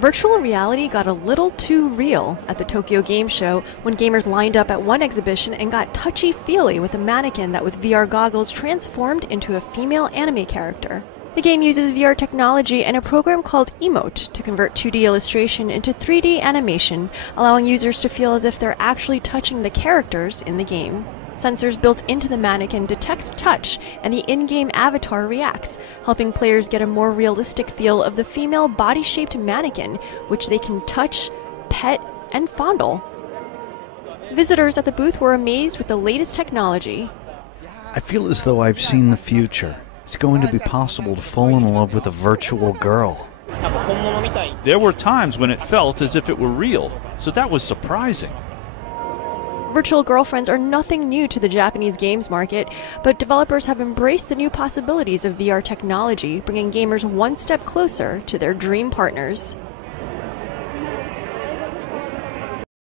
Virtual reality got a little too real at the Tokyo Game Show when gamers lined up at one exhibition and got touchy-feely with a mannequin that with VR goggles transformed into a female anime character. The game uses VR technology and a program called Emote to convert 2D illustration into 3D animation, allowing users to feel as if they're actually touching the characters in the game. Sensors built into the mannequin detects touch, and the in-game avatar reacts, helping players get a more realistic feel of the female body-shaped mannequin, which they can touch, pet, and fondle. Visitors at the booth were amazed with the latest technology. I feel as though I've seen the future. It's going to be possible to fall in love with a virtual girl. There were times when it felt as if it were real, so that was surprising. Virtual girlfriends are nothing new to the Japanese games market, but developers have embraced the new possibilities of VR technology, bringing gamers one step closer to their dream partners.